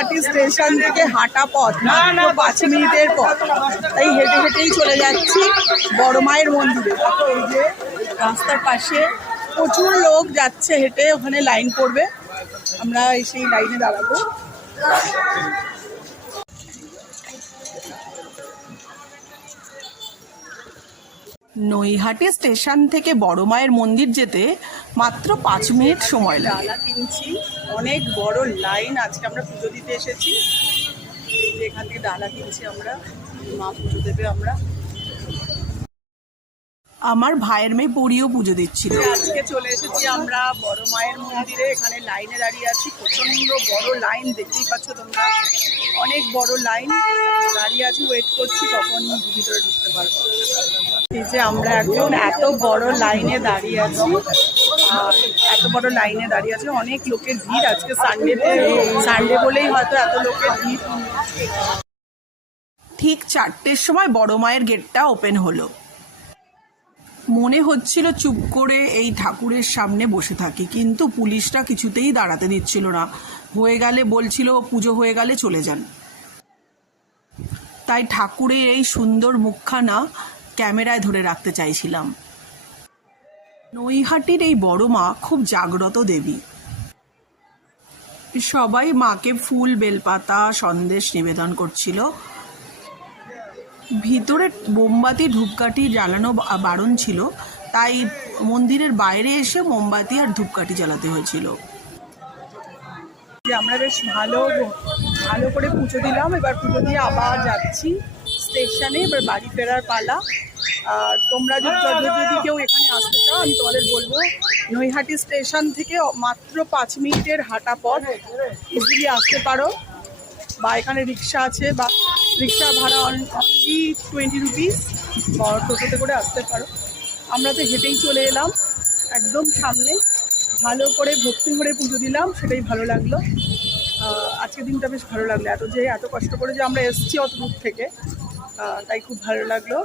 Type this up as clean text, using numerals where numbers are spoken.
Naihati station থেকে হাঁটা পথ, মাত্র 5 মিনিটের পথ। তাই হেঁটে হেঁটেই চলে যাচ্ছি বড় মায়ের মন্দিরে। এই যে রাস্তার পাশে প্রচুর লোক যাচ্ছে হেঁটে, ওখানে লাইন পড়বে, আমরা সেই লাইনে দাঁড়াবো। নৈহাটি স্টেশন থেকে বড় মায়ের মন্দির যেতে মাত্র 5 মিনিট সময় লাগে। ডালা কিনছি, অনেক বড় লাইন। আজকে আমরা পুজো দিতে এসেছি, এখান থেকে ডালা কিনছি আমরা, মা পুজো দেবে। আমার ভাইয়ের মেয়ে পরিও পুজো দিচ্ছিল। আজকে চলে এসেছি আমরা বড় মায়ের মন্দিরে, এখানে লাইনে দাঁড়িয়ে আছি। প্রচন্ড বড় লাইন, দেখতেই পাচ্ছ তোমরা, অনেক বড় লাইন দাঁড়িয়ে আছি, ওয়েট করছি কখন ভিতরে ঢুকতে পারবো। এই যে আমরা এখন এত বড় লাইনে দাঁড়িয়ে আছি, অনেক লোকের ভিড়। আজকে সানডে বলেই হয়তো এত লোকের ভিড়। ঠিক 4টের সময় বড় মায়ের গেটটা ওপেন হলো। মনে হচ্ছিল চুপ করে এই ঠাকুরের সামনে বসে থাকি, কিন্তু পুলিশরা কিছুতেই দাঁড়াতে দিচ্ছিল না। হয়ে গেলে বলছিল পুজো হয়ে গেলে চলে যান। তাই ঠাকুরের এই সুন্দর মুখখানা ক্যামেরায় ধরে রাখতে চাইছিলাম। নৈহাটির এই বড় মা খুব জাগ্রত দেবী। সবাই মাকে ফুল, বেলপাতা, সন্দেশ নিবেদন করছিল। ভিতরে মোমবাতি, ধূপকাঠি জ্বালানো বারণ ছিল, তাই মন্দিরের বাইরে এসে মোমবাতি আর ধূপকাঠি জ্বালাতে হয়েছিল। আমরা বেশ ভালো করে পুজো দিলাম। এবার পুজো দিয়ে আবার যাচ্ছি স্টেশনে, এবার বাড়ি ফেরার পালা। আর তোমরা যদি কেউ এখানে আসতে চাও, আমি তোমাদের বলবো নৈহাটি স্টেশন থেকে মাত্র 5 মিনিটের হাঁটা পথ, ইজিলি আসতে পারো। বা এখানে রিক্সা আছে, বা রিক্সা ভাড়া অনলি 20 রুপিস, বা টোটোতে করে আসতে পারো। আমরা তো হেঁটেই চলে এলাম একদম সামনে, ভালো করে ভক্তি করে পুজো দিলাম, সেটাই ভালো লাগলো। আজকের দিনটা বেশ ভালো লাগলো, এত কষ্ট করে যে আমরা এসেছি অত দূর থেকে, তাই খুব ভালো লাগলো।